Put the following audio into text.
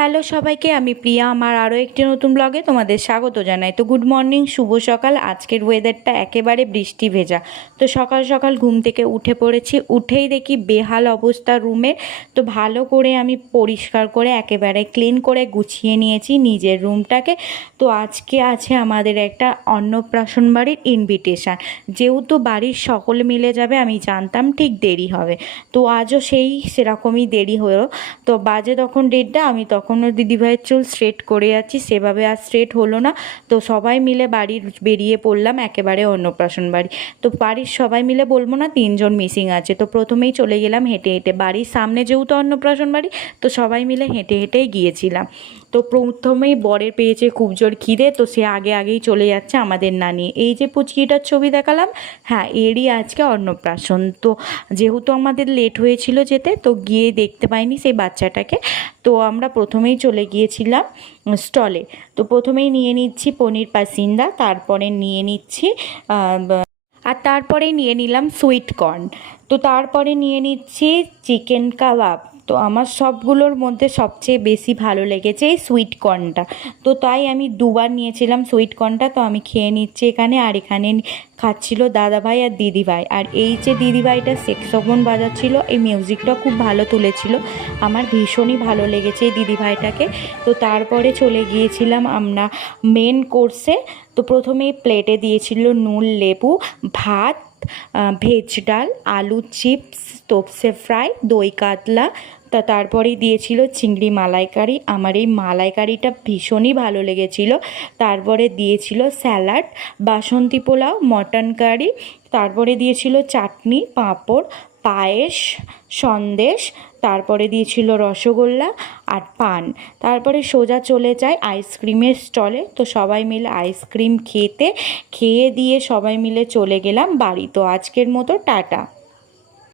Hello সবাইকে, আমি প্রিয়া। আমার আরও একটি নতুন ব্লগে তোমাদের স্বাগত জানাই। তো গুড মর্নিং, শুভ সকাল। আজকের ওয়েদারটা একেবারে বৃষ্টি ভেজা। তো সকাল সকাল ঘুম থেকে উঠে পড়েছি। উঠেই দেখি বেহাল অবস্থা রুমের। তো ভালো করে আমি পরিষ্কার করে একেবারে ক্লিন করে গুছিয়ে নিয়েছি নিজের রুমটাকে। তো আজকে আছে আমাদের একটা অন্নপ্রাশন বাড়ির ইনভিটেশান। যেহেতু বাড়ির সকলে মিলে যাবে, আমি জানতাম ঠিক দেরি হবে। তো আজও সেরকমই দেরি হলো। তো বাজে তখন 1:30, আমি তখনও দিদিভাইয়ের চুল স্ট্রেট করে যাচ্ছি, সেভাবে আর স্ট্রেট হলো না। তো সবাই মিলে বেরিয়ে পড়লাম একেবারে অন্নপ্রাশন বাড়ি। তো বাড়ির সবাই মিলে বলবো না, 3জন মিসিং আছে। তো প্রথমেই চলে গেলাম হেঁটে হেঁটে। বাড়ির সামনে যেহেতু অন্নপ্রাশন বাড়ি, তো সবাই মিলে হেঁটে হেঁটেই গিয়েছিলাম। তো প্রথমেই বরের পেয়েছে খুব জোর খিদে, তো সে আগেই চলে যাচ্ছে আমাদের না নিয়ে। এই যে পুচকিটার ছবি দেখালাম, হ্যাঁ, এরই আজকে অন্নপ্রাশন। তো যেহেতু আমাদের লেট হয়েছিল যেতে, তো গিয়ে দেখতে পাইনি সেই বাচ্চাটাকে। তো আমরা প্রথমেই চলে গিয়েছিলাম স্টলে। তো প্রথমেই নিয়ে নিচ্ছি পনির পাসিন্দা, তারপরে নিয়ে নিচ্ছি আর তারপরে নিয়ে নিলাম সুইট কর্ন। তো তারপরে নিয়ে নিচ্ছি চিকেন কাবাব। তো আমার সবগুলোর মধ্যে সবচেয়ে বেশি ভালো লেগেছে এই সুইট কর্নটা। তো তাই আমি দুবার নিয়েছিলাম সুইট কর্নটা। তো আমি খেয়ে নিচ্ছি এখানে, আর এখানে খাচ্ছিল দাদাভাই আর দিদিভাই। আর এই যে দিদিভাইটা সেক্সোফোন বাজাচ্ছিল, এই মিউজিকটা খুব ভালো তুলেছিল। আমার ভীষণই ভালো লেগেছে এই দিদিভাইটাকে। তো তারপরে চলে গিয়েছিলাম আমরা মেন কোর্সে। তো প্রথমেই প্লেটে দিয়েছিল নুন, লেবু, ভাত, ভেজ ডাল, আলু চিপস, তোপসে ফ্রাই, দই কাতলা। তারপরেই দিয়েছিল চিংড়ি মালাইকারি। আমার এই মালাইকারিটা ভীষণই ভালো লেগেছিল। তারপরে দিয়েছিল স্যালাড, বাসন্তী পোলাও, মটন কারি। তারপরে দিয়েছিল চাটনি, পাঁপড়, পায়েস, সন্দেশ। তারপরে দিয়েছিল রসগোল্লা আর পান। তারপরে সোজা চলে যায় আইসক্রিমের স্টলে। তো সবাই মিলে আইসক্রিম খেয়ে দিয়ে সবাই মিলে চলে গেলাম বাড়ি। তো আজকের মতো টাটা।